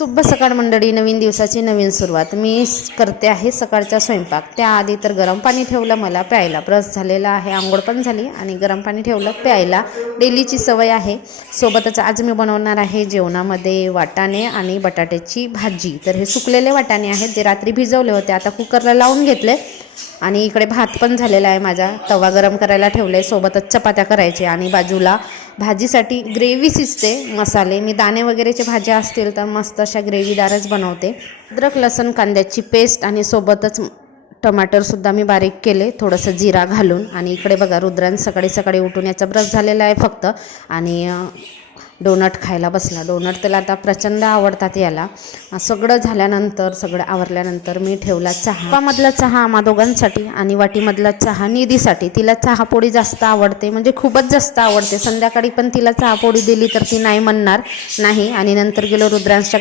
शुभ सकाळ मंडळी, नवीन दिवसाची नवीन सुरुवात. मी करते आहे सकाळचा स्वयंपाक. त्याआधी तर गरम पाणी ठेवलं मला प्यायला. ब्रश झालेला आहे, आंघोळ पण झाली आणि गरम पाणी ठेवलं प्यायला. डेलीची सवय आहे. सोबतच आज मी बनवणार आहे जेवणामध्ये वाटाणे आणि बटाट्याची भाजी. तर हे सुकलेले वाटाणे आहेत, जे रात्री भिजवले होते, आता कुकरला लावून घेतले. आणि इकडे भात पण झालेला आहे माझा. तवा गरम करायला ठेवले, सोबतच चपात्या करायचे आणि बाजूला भाजीसाठी ग्रेव्ही शिजते. मसाले मी दाणे वगैरेचे भाज्या असतील तर मस्त अशा ग्रेव्हीदारच बनवते. अद्रक लसूण कांद्याची पेस्ट आणि सोबतच टमाटरसुद्धा मी बारीक केले, थोडंसं जिरा घालून. आणि इकडे बघा, रुद्रान सकाळी सकाळी उठून याचा ब्रश झालेला आहे फक्त, आणि डोनट खायला बसला. डोनट त्याला आता प्रचंड आवडतात याला. सगळं झाल्यानंतर, सगळं आवरल्यानंतर मी ठेवला चहा. कपामधला चहा आम्हा दोघांसाठी आणि वाटीमधला चहा निधीसाठी. तिला चहापोळी जास्त आवडते, म्हणजे खूपच जास्त आवडते. संध्याकाळी पण तिला चहापोळी दिली तर ती नाही म्हणणार नाही. आणि नंतर गेलो रुद्रांच्या